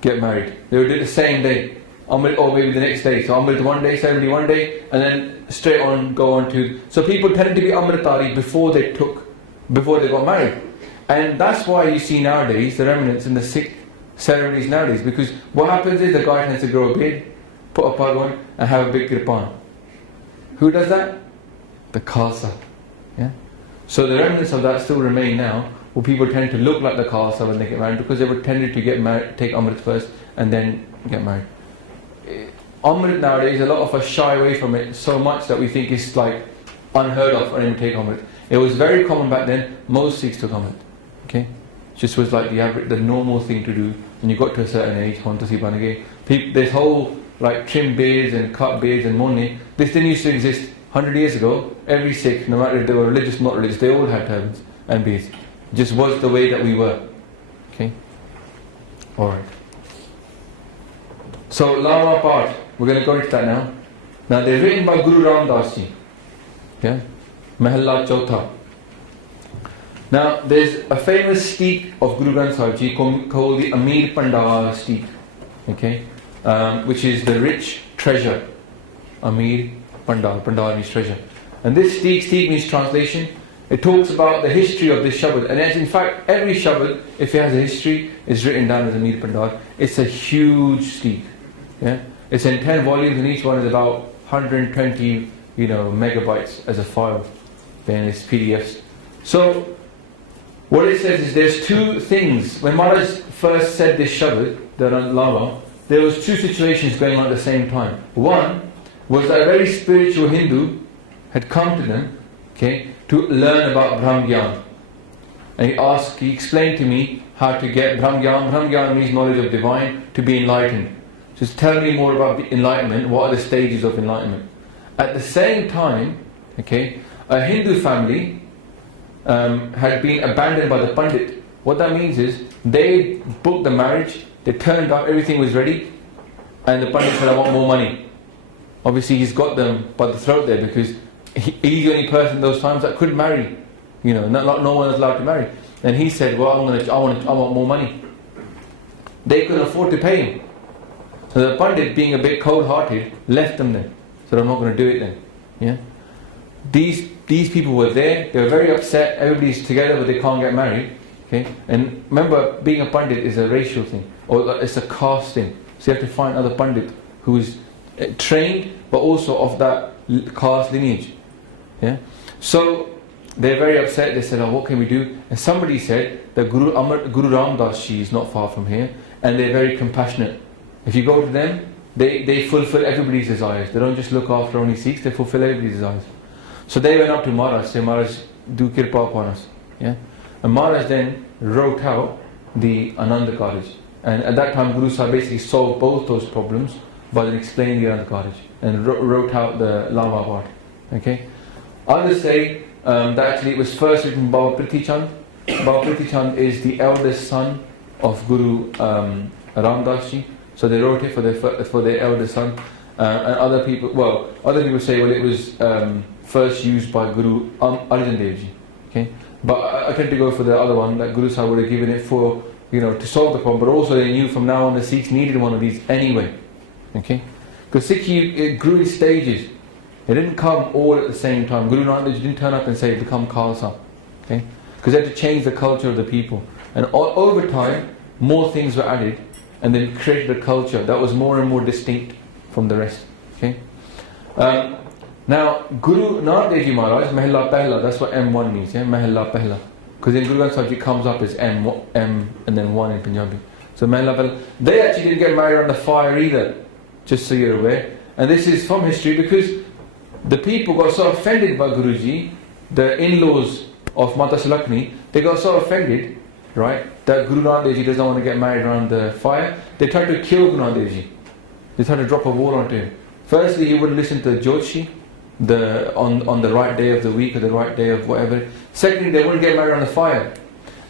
get married. They would do it the same day. Amrit, or maybe the next day. So Amrit one day, ceremony one day, and then straight on go on to. So people tended to be Amritari before they got married. And that's why you see nowadays the remnants in the Sikh ceremonies nowadays, because what happens is the guy tends to grow a beard, put a pug on, and have a big kirpan. Who does that? The Khalsa. Yeah? So the remnants of that still remain now, where people tend to look like the Khalsa when they get married, because they were tended to get married, take Amrit first, and then get married. Amrit nowadays, a lot of us shy away from it so much that we think it's like unheard of for anyone to take Amrit. It was very common back then. Most Sikhs took Amrit. Okay? Just was like the normal thing to do. When you got to a certain age, this whole trim beards and cut beards and money, this didn't used to exist 100 years ago. Every Sikh, no matter if they were religious or not religious, they all had turbans and beards. It just was the way that we were. Okay? Alright. So Laavan part, we're going to go into that now. Now they're written by Guru Ram Das Ji. Yeah? Mahalla Chautha. Now there's a famous steek of Guru Granth Sahib Ji called the Amir Pandal steek. Okay? Which is the rich treasure. Amir Pandal means treasure. And this steek means translation. It talks about the history of this Shabad. And as in fact, every Shabad, if it has a history, is written down as Amir Pandal. It's a huge steek. Yeah? It's in 10 volumes, and each one is about 120 megabytes as a file. Then it's PDFs. So what it says is there's two things. When Maharaj first said this Shabad, the Laavan, there was two situations going on at the same time. One was that a very spiritual Hindu had come to them, okay, to learn about Brahmgyan. And he explained to me how to get Brahmgyan. Brahmgyan means knowledge of divine, to be enlightened. Just tell me more about the enlightenment. What are the stages of enlightenment? At the same time, okay, a Hindu family had been abandoned by the Pandit. What that means is they booked the marriage, they turned up, everything was ready, and the Pandit said, I want more money. Obviously he's got them by the throat there, because he's the only person in those times that could marry. No one was allowed to marry. And he said, well, I want more money. They couldn't afford to pay him. So the Pandit, being a bit cold-hearted, left them then. Said, I'm not going to do it then. Yeah. These people were there, they were very upset, everybody's together but they can't get married. Okay? And remember, being a Pandit is a racial thing, or it's a caste thing. So you have to find another Pandit who is trained but also of that caste lineage. Yeah? So they're very upset. They said, what can we do? And somebody said that Guru Ram Das Ji is not far from here, and they're very compassionate. If you go to them, they fulfill everybody's desires. They don't just look after only Sikhs, they fulfill everybody's desires. So they went up to Maharaj, say, Maharaj, do kirpa upon us. Yeah? And Maharaj then wrote out the Anand Kaaraj. And at that time, Guru Sahib basically solved both those problems by then explaining the Anand Kaaraj and wrote out the Laavan part. Okay? Others say that actually it was first written by Baba Prithi Chand. Baba Prithi Chand is the eldest son of Guru Ram Das Ji. So they wrote it for their eldest son. And other people say, it was first used by Guru Arjan Dev Ji. Okay? But I tend to go for the other one, that Guru Sahib would have given it for, to solve the problem. But also they knew from now on the Sikhs needed one of these anyway. Okay? Because Sikh, it grew in stages. It didn't come all at the same time. Guru Nanak Dev Ji didn't turn up and say, become Khalsa. Okay? Because they had to change the culture of the people. And over time, more things were added, and then created a culture that was more and more distinct from the rest. Okay? Now, Guru Nanak Dev Ji Maharaj, Mahalla Pehla, that's what M1 means, yeah? Mahalla Pehla. Because in Guru Granth Sahib Ji comes up as M and then 1 in Punjabi. So Mahalla Pehla. They actually didn't get married under fire either, just so you're aware. And this is from history, because the people got so offended by Guruji, the in-laws of Mata Sulakshmi, they got so offended right, that Guru Nanak Dev Ji doesn't want to get married around the fire. They tried to kill Guru Nanak Dev Ji. They tried to drop a wall onto him. Firstly, he wouldn't listen to the Jyotishi, on the right day of the week or the right day of whatever. Secondly, they wouldn't get married around the fire.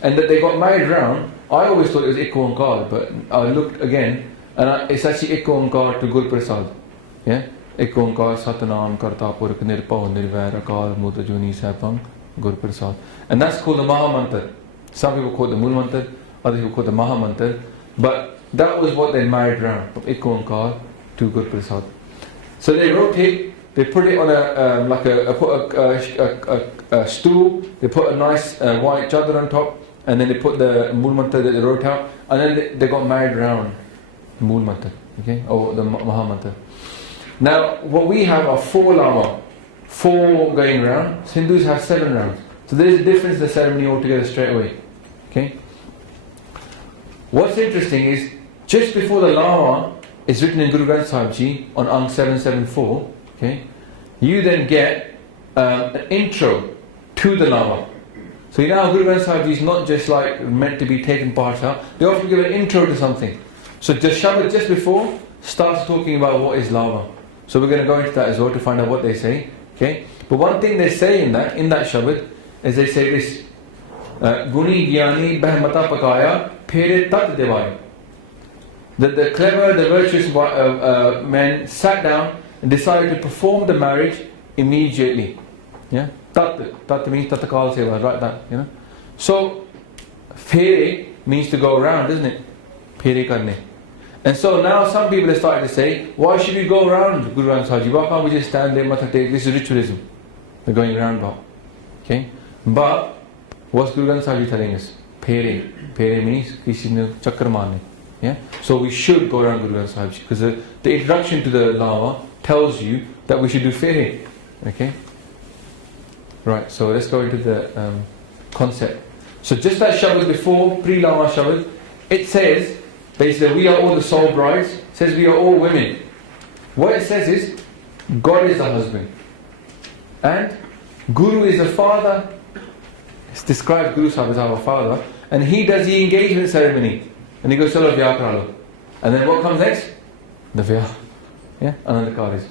And that they got married around, I always thought it was Ik Onkar, but I looked again, and it's actually Ik Onkar to Gur Prasad. Yeah? Ik Onkar Satanam Karta Purak Nirpau Nirvair Akal Mutajuni Sapang Gur Prasad. And that's called the Maha Mantra. Some people call it the Mool Mantra, other people call it the Maha Mantra. But that was what they married around, from Ik Onkar to Gur Prasad. So they wrote it, they put it on a stool, they put a nice white chadar on top, and then they put the Mool Mantra that they wrote out, and then they got married around Mool Mantra, okay, or the Maha Mantra. Now, what we have are 4 lama, 4 going round. Hindus have 7 rounds. So there is a difference in the ceremony altogether straight away. Okay. What's interesting is, just before the lama is written in Guru Granth Sahib Ji on Ang 774, okay, you then get an intro to the lama. So you know how Guru Granth Sahib Ji is not just like meant to be taken part of, they often give an intro to something. So the Shabad just before starts talking about what is lama. So we're going to go into that as well to find out what they say. Okay. But one thing they say in that Shabad is they say this: Guni Gyani Bahmata Pakaya Phere Tat Devai. That the clever, the virtuous men sat down and decided to perform the marriage immediately. Yeah? Tat means Tatakal Seva, right? That, you know. So Phere means to go around, doesn't it? Phere karne. And so now some people are starting to say, why should we go around Guru Granth Sahib Ji? Why can't we just stand there, matha take? This is ritualism. We're going round about. Okay? But what's Guru Granth Sahib Ji telling us? Phere. Phere means kisi ne chakkar marne. Yeah? So we should go around Guru Granth Sahib Ji, because the introduction to the lama tells you that we should do phere. Okay? Right, so let's go into the concept. So just that Shabad before, pre-lama Shabad, it says, they say we are all the soul brides. It says we are all women. What it says is, God is the husband, and Guru is the father. It describes Guru Sahib as our father, and he does the engagement ceremony. And he goes, Chalo Vyah Karalo. And then what comes next? The Vyah. Yeah, Anand Kaaraj.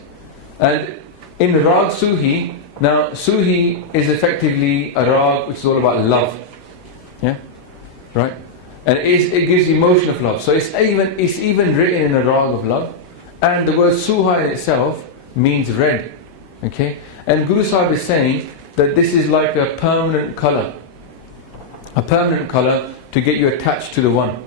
And in Rag Suhi, now Suhi is effectively a Rag which is all about love. Yeah? Right? And it gives emotion of love. So it's even written in a Rag of love. And the word Suha in itself means red. Okay? And Guru Sahib is saying that this is like a permanent colour. A permanent colour to get you attached to the one.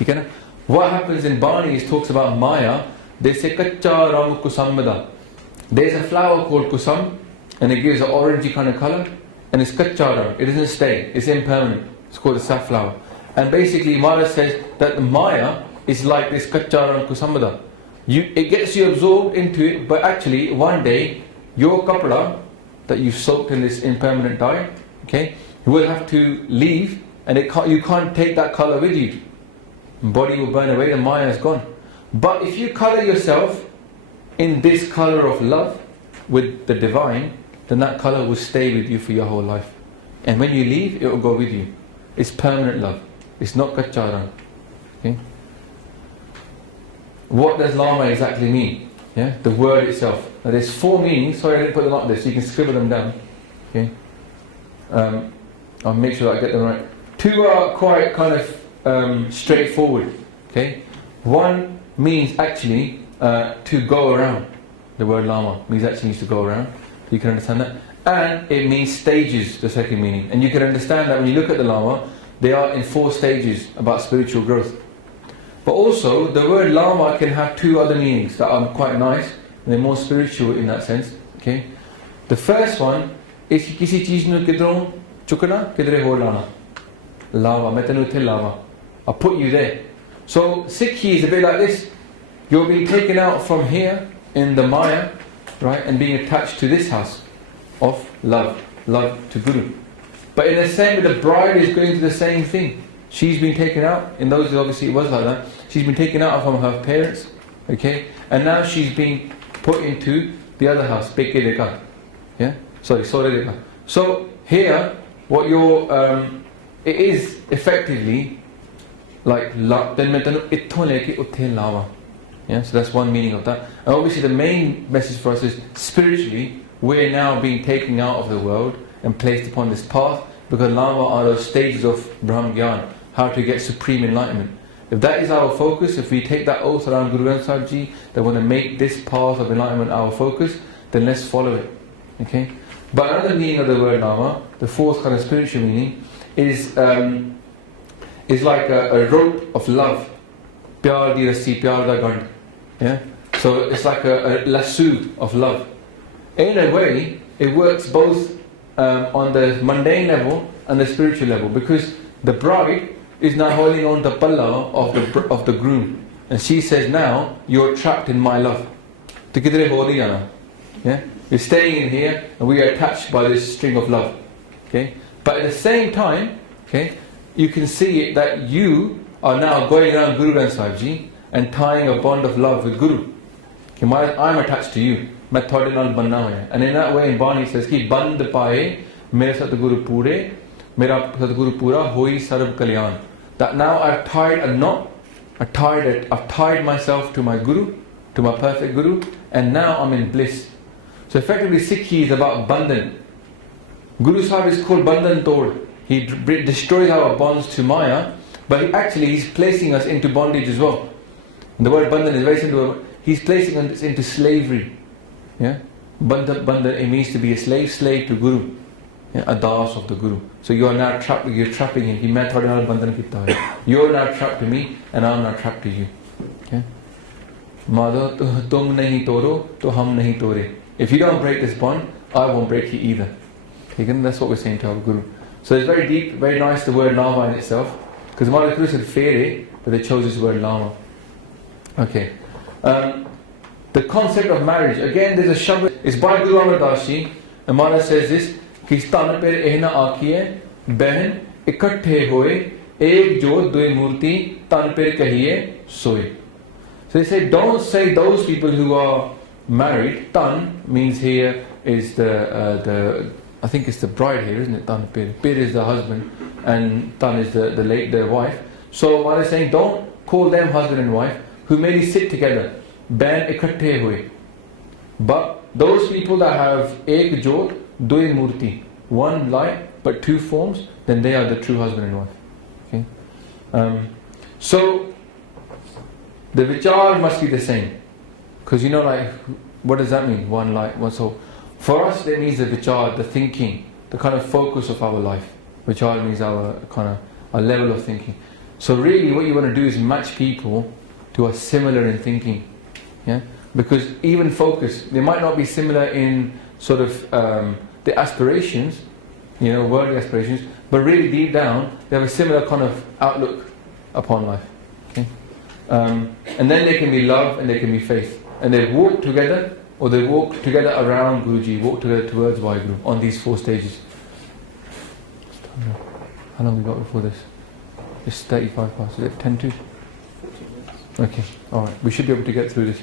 Okay? What happens in Bani is talks about Maya. They say Kacha Ram Kusammada. There's a flower called Kusam, and it gives an orangey kind of colour, and it's Kacha Ram. It doesn't stay, it's impermanent. It's called a safflower. And basically Maharaj says that the Maya is like this Kacha Ram Kusammada. It gets you absorbed into it, but actually one day your kapda that you've soaked in this impermanent dye, okay, you will have to leave, and you can't take that colour with you. Body will burn away, the Maya is gone. But if you colour yourself in this colour of love with the divine, then that colour will stay with you for your whole life. And when you leave, it will go with you. It's permanent love. It's not kacharan. Okay? What does lama exactly mean? Yeah, the word itself. Now there's 4 meanings. Sorry I didn't put them up there, so you can scribble them down. Okay. I'll make sure that I get them right. 2 are quite kind of straightforward. Okay. 1 means actually to go around. The word lama means to go around. You can understand that. And it means stages, the second meaning. And you can understand that when you look at the lama, they are in 4 stages about spiritual growth. But also, the word lama can have 2 other meanings that are quite nice, and they're more spiritual in that sense. Okay. The first one is kisi cheez nu kidron chukana kidre ho lana. Lava, metanu the lava. I'll put you there. So Sikhi is a bit like this. You're being taken out from here in the Maya, right, and being attached to this house of love to Guru. But in the same way, the bride is going to the same thing. She's been taken out. In those days, obviously, it was like that. She's been taken out from her parents, okay, and now she's being put into the other house, Peke Deka. Yeah, sorry, Sore Deka. So here, what you're it is effectively like yeah, so that's one meaning of that. And obviously the main message for us is spiritually we're now being taken out of the world and placed upon this path, because Laavan are those stages of Brahm Gyan, how to get supreme enlightenment. If that is our focus, if we take that oath around Guru Granth Sahib Ji that want to make this path of enlightenment our focus, then let's follow it. Okay? But another meaning of the word Laavan, the fourth kind of spiritual meaning, is like a rope of love. Pyar di rassi, pyar da gand. Yeah? So it's like a lasso of love. In a way, it works both on the mundane level and the spiritual level, because the bride is now holding on the palla of the groom, and she says, now you're trapped in my love. Yeah? You're staying in here and we are attached by this string of love. Okay? But at the same time, okay, you can see it that you are now going around Guru Granth Sahib Ji and tying a bond of love with Guru. Okay, I'm attached to you. And in that way in Bani it says ki band paaye mere Satguru pure mera Satguru pura hoi sarv kalyan. That now I've tied a knot, I've tied myself to my Guru, to my perfect Guru, and now I'm in bliss. So effectively Sikhi is about bandhan. Guru Sahib is called bandhan tod. He destroys our bonds to Maya, but he's placing us into bondage as well. And the word bandhan is very simple. He's placing us into slavery. Yeah? Bandhan, it means to be a slave to Guru. Yeah? A das of the Guru. So you are now trapped, you're trapping him. You're now trapped to me, and I'm now trapped to you. Okay? Tum nahi toro, to hum nahi tore. If you don't break this bond, I won't break it either. Okay? That's what we're saying to our Guru. So it's very deep, very nice, the word Laavan in itself. Because Mother Guru said Fere, but they chose this word Laavan. Okay. The concept of marriage, again there's a shabad, it's by Guru Amar Das Ji, and Mara says this, ki stan per ehna akhiye, behan ikatthe hoye, ek jod doi murti, tan per kahiye, soye. So they say, don't say those people who are married. Tan means here is the I think it's the bride here, isn't it? Tan per. Per is the husband, and Tan is the wife. So Mara is saying, don't call them husband and wife, who merely sit together. Ben ikatthe hoye. But those people that have ek jod, doi murti, one light but two forms, then they are the true husband and wife. Okay? So the vichar must be the same. Because what does that mean? One light, one soul. For us, that means the vichar, the thinking, the kind of focus of our life. Vichar means our level of thinking. So really what you want to do is match people who are similar in thinking. Yeah? Because even focus, they might not be similar in sort of the aspirations, worldly aspirations, but really deep down they have a similar kind of outlook upon life. Okay? And then there can be love and there can be faith. And they walk together, or they walk together around Guruji, walk together towards Vaheguru on these 4 stages. How long have we got before this? It's 35 past, is it 10 to? Okay, alright, we should be able to get through this.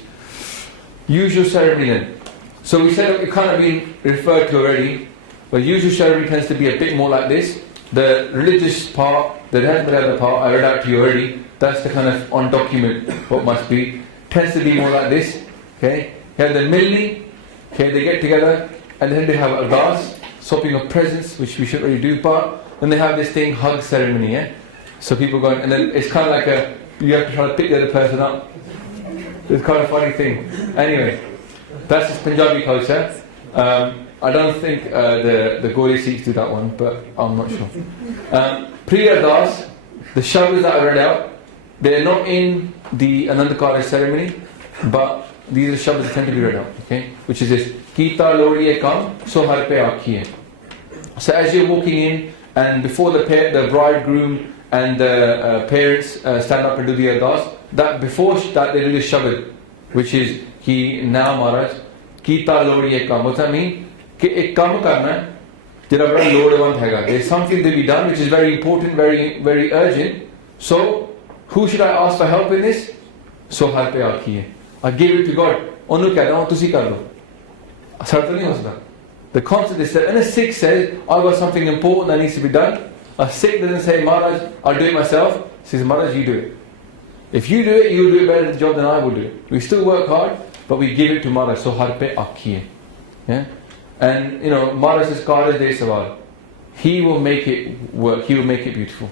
Usual ceremony then. So we said it kind of been referred to already, but usual ceremony tends to be a bit more like this. The religious part, the Rehat Maryada part, I read out to you already. That's the kind of on document what must be. Tends to be more like this. Okay? Here the milli, okay, they get together and then they have a ardas, swapping of presents, which we should really do, but then they have this thing, hug ceremony, yeah? So people go, and then it's kind of like you have to try to pick the other person up. It's kind of a funny thing. Anyway, that's just Punjabi culture. I don't think the Goli Sikhs do that one, but I'm not sure. Pre-ardas, the shabdas that I read out, they're not in the Anand Kaaraj ceremony, but these are shabdas that tend to be read out, okay? Which is this, Kita loriye kam, so har pe akhiye. So as you're walking in, and before the bridegroom and the parents stand up and do the ardas, before that they do the shabad, which is Ki now Maharaj, Kita loriye kam. What's that mean? Ki ek kam karna, there's something to be done which is very important, very, very urgent. So, who should I ask for help in this? So har pe akhiye. I give it to God. Onu keh raha hu, tusi kar lo. The concept is that when a Sikh says, I've got something important that needs to be done, A Sikh doesn't say, Maharaj, I'll do it myself. He says, Maharaj, you do it. If you do it, you'll do it better at the job than I will do it. We still work hard, but we give it to Maharaj. So har pe akhiye. Yeah? And Maharaj says, Karaj de sawal. He will make it work. He will make it beautiful.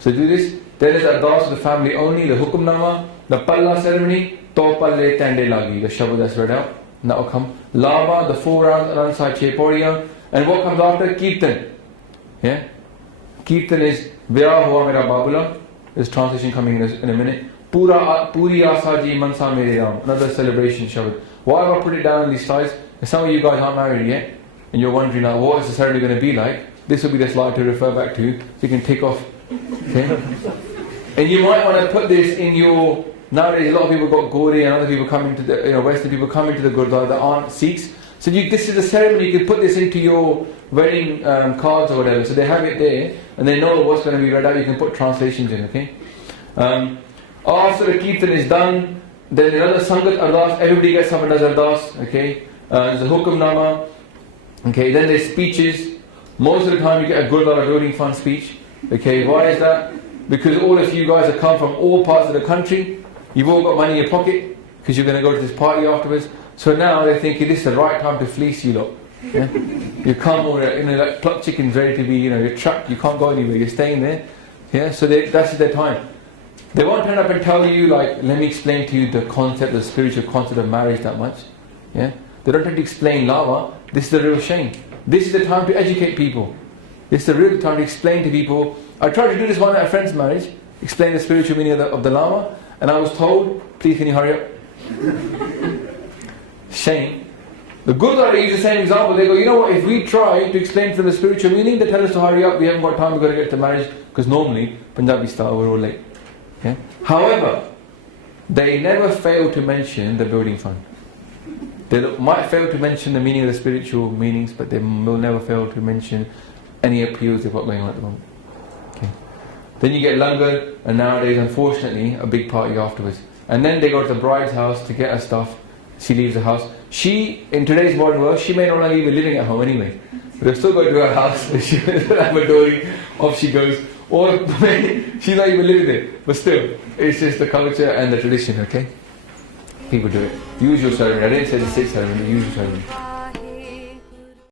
So do this. Then there's ardas for the family only, the hukumnama, the palla ceremony, to palle tande lagi, the shabad that's read out. And that will come. Lava, the 4 rounds, alongside Cheporiya. And what comes after? Kirtan. Yeah? Kirtan is Vyah hua mera babula. There's translation coming in a minute. Puri asaji mansa mere ram. Another celebration shabad. Why have I put it down in these slides? Some of you guys aren't married yet, and you're wondering now, what is the ceremony going to be like? This will be the slide to refer back to, so you can tick off. Okay? And you might want to put this in your. Nowadays, a lot of people got Gauri and other people coming to the Western people coming to the Gurdwara that aren't Sikhs. So this is a ceremony. You can put this into your wedding cards or whatever. So they have it there, and they know what's going to be read out. You can put translations in. Okay. After the kirtan is done, then another sangat ardas. Everybody gets up and does ardas. Okay. There's a hukumnama. Okay. Then there's speeches. Most of the time you get a Gurdwara building fund speech. Okay. Why is that? Because all of you guys have come from all parts of the country. You've all got money in your pocket because you're going to go to this party afterwards. So now they're thinking this is the right time to fleece you lot. Yeah? You come or like plucked chickens ready to be, you're trapped. You can't go anywhere. You're staying there. Yeah. So that's their time. They won't turn up and tell you let me explain to you the concept, the spiritual concept of marriage that much. Yeah. They don't tend to explain lava. This is the real shame. This is the time to educate people. This is the real time to explain to people. I tried to do this one at a friend's marriage, explain the spiritual meaning of the lama, and I was told, please can you hurry up? Shame. The Gurdwara use the same example. They go, you know what, if we try to explain to them the spiritual meaning, they tell us to hurry up, we haven't got time, we've got to get to marriage, because normally, Punjabi style, we're all late. Okay? However, they never fail to mention the building fund. They might fail to mention the meaning of the spiritual meanings, but they will never fail to mention any appeals of what's going on at the moment. Okay. Then you get langar, and nowadays, unfortunately, a big party afterwards. And then they go to the bride's house to get her stuff. She leaves the house. She, in today's modern world, she may not only be living at home anyway. But they'll still go to her house. She will have a dory, off she goes. Or she's not even living there. But still, it's just the culture and the tradition, okay? People do it. Usual ceremony. I didn't say the Sikh ceremony, the usual ceremony.